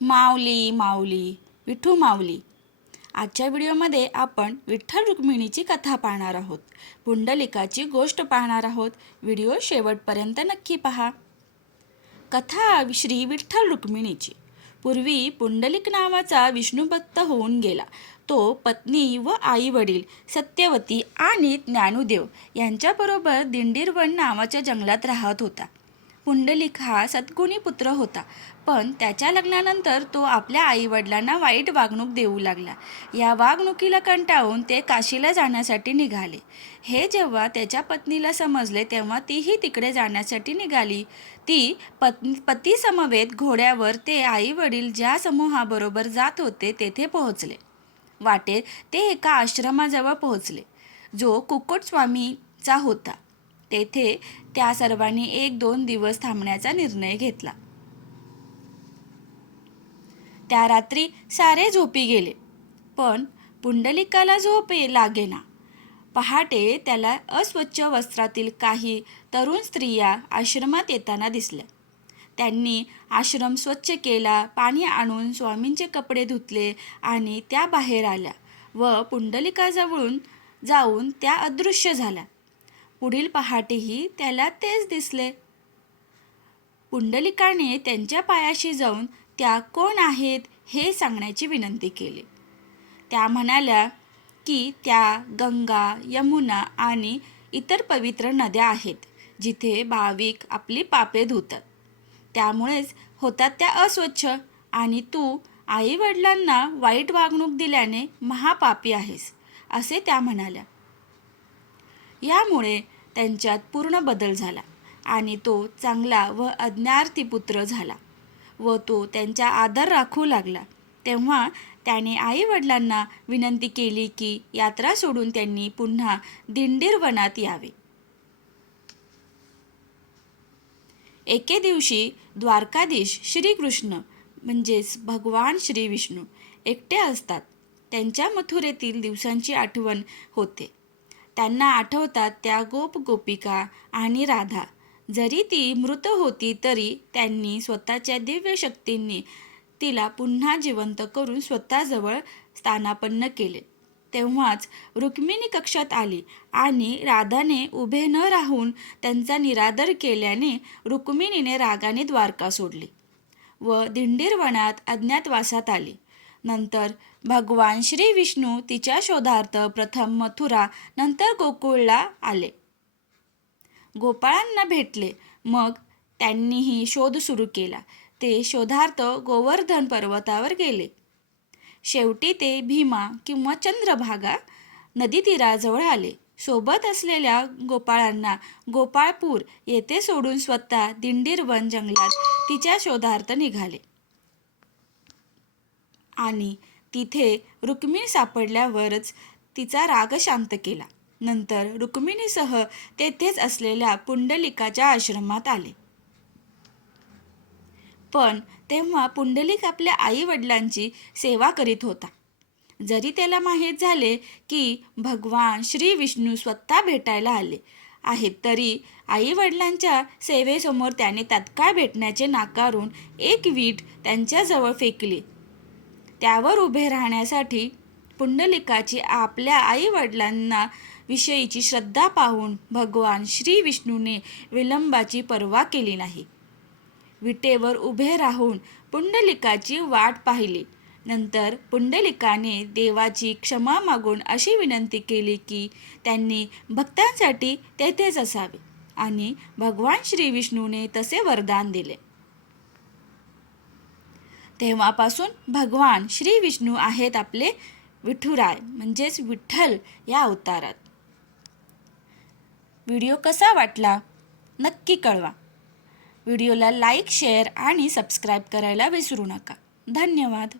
माऊली माऊली विठू माऊली. आजच्या व्हिडिओमध्ये आपण विठ्ठल रुक्मिणीची कथा पाहणार आहोत. पुंडलिकाची गोष्ट पाहणार आहोत. व्हिडिओ शेवटपर्यंत नक्की पहा. कथा श्री विठ्ठल रुक्मिणीची. पूर्वी पुंडलिक नावाचा विष्णुभक्त होऊन गेला. तो पत्नी व आई वडील सत्यवती आणि ज्ञानुदेव यांच्याबरोबर दिंडीरवन नावाच्या जंगलात राहत होता. पुंडलिक हा सद्गुणी पुत्र होता, पण त्याच्या लग्नानंतर तो आपल्या आईवडिलांना वाईट वागणूक देऊ लागला. या वागणुकीला कंटाळून ते काशीला जाण्यासाठी निघाले. हे जेव्हा त्याच्या पत्नीला समजले तेव्हा तीही तिकडे जाण्यासाठी निघाली. ती पतीसमवेत घोड्यावर ते आईवडील ज्या समूहाबरोबर जात होते तेथे पोहोचले. वाटेत ते एका आश्रमाजवळ पोहोचले, जो कुक्कुटस्वामीचा होता. तेथे त्या सर्वांनी 1-2 दिवस थांबण्याचा निर्णय घेतला. त्या रात्री सारे झोपी गेले, पण पुंडलिकाला झोप लागेना. पहाटे त्याला अस्वच्छ वस्त्रातील काही तरुण स्त्रिया आश्रमात येताना दिसल्या. त्यांनी आश्रम स्वच्छ केला, पाणी आणून स्वामींचे कपडे धुतले आणि त्या बाहेर आल्या व पुंडलिकाजवळून जाऊन त्या अदृश्य झाल्या. पुढील पहाटेही त्याला तेच दिसले. पुंडलिकाने त्यांच्या पायाशी जाऊन त्या कोण आहेत हे सांगण्याची विनंती केली. त्या म्हणाल्या की त्या गंगा, यमुना आणि इतर पवित्र नद्या आहेत, जिथे भाविक आपली पापे धुतात. त्यामुळेच होतात त्या अस्वच्छ, आणि तू आईवडिलांना वाईट वागणूक दिल्याने महापापी आहेस, असे त्या म्हणाल्या. यामुळे त्यांच्यात पूर्ण बदल झाला आणि तो चांगला व आज्ञार्थी पुत्र झाला व तो त्यांचा आदर राखू लागला. तेव्हा त्याने आईवडिलांना विनंती केली की यात्रा सोडून त्यांनी पुन्हा दिंडीरवनात यावे. एके दिवशी द्वारकाधीश श्रीकृष्ण म्हणजेच भगवान श्री विष्णू एकटे असतात. त्यांच्या मथुरेतील दिवसांची आठवण होते. त्यांना आठवतात त्या गोपिका आणि राधा. जरी ती मृत होती तरी त्यांनी स्वतःच्या दिव्य शक्तींनी तिला पुन्हा जिवंत करून स्वतःजवळ स्थानापन्न केले. तेव्हाच रुक्मिणी कक्षात आली आणि राधाने उभे न राहून त्यांचा निरादर केल्याने रुक्मिणीने रागाने द्वारका सोडली व दिंडीरवनात अज्ञातवासात आली. नंतर भगवान श्री विष्णू तिच्या शोधार्थ प्रथम मथुरा नंतर गोकुळला आले. गोपाळांना भेटले. मग त्यांनीही शोध सुरू केला. ते शोधार्थ गोवर्धन पर्वतावर गेले. शेवटी ते भीमा किंवा चंद्रभागा नदीतीराजवळ आले. सोबत असलेल्या गोपाळांना गोपाळपूर येथे सोडून स्वतः दिंडीरवन जंगलात तिच्या शोधार्थ निघाले आणि तिथे रुक्मिणी सापडल्यावरच तिचा राग शांत केला. नंतर रुक्मिणीसह तेथेच असलेल्या पुंडलिकाच्या आश्रमात आले. पण तेव्हा पुंडलिक आपल्या आई वडिलांची सेवा करीत होता. जरी त्याला माहीत झाले की भगवान श्री विष्णू स्वतः भेटायला आले आहेत, तरी आई वडिलांच्या सेवेसमोर त्याने तात्काळ भेटण्याचे नाकारून एक वीट त्यांच्याजवळ फेकली. त्यावर उभे राहण्यासाठी पुंडलिकाची आपल्या आई वडिलांना विषयीची श्रद्धा पाहून भगवान श्री विष्णूने विलंबाची पर्वा केली नाही. विटेवर उभे राहून पुंडलिकाची वाट पाहिली. नंतर पुंडलिकाने देवाची क्षमा मागून अशी विनंती केली की त्यांनी भक्तांसाठी तेथेच असावे, आणि भगवान श्री विष्णूने तसे वरदान दिले. तेव्हापासून भगवान श्री विष्णू आहेत आपले विठुराय म्हणजेच विठ्ठल या अवतारात. व्हिडिओ कसा वाटला नक्की कळवा. व्हिडिओला लाईक, शेअर आणि सबस्क्राईब करायला विसरू नका. धन्यवाद.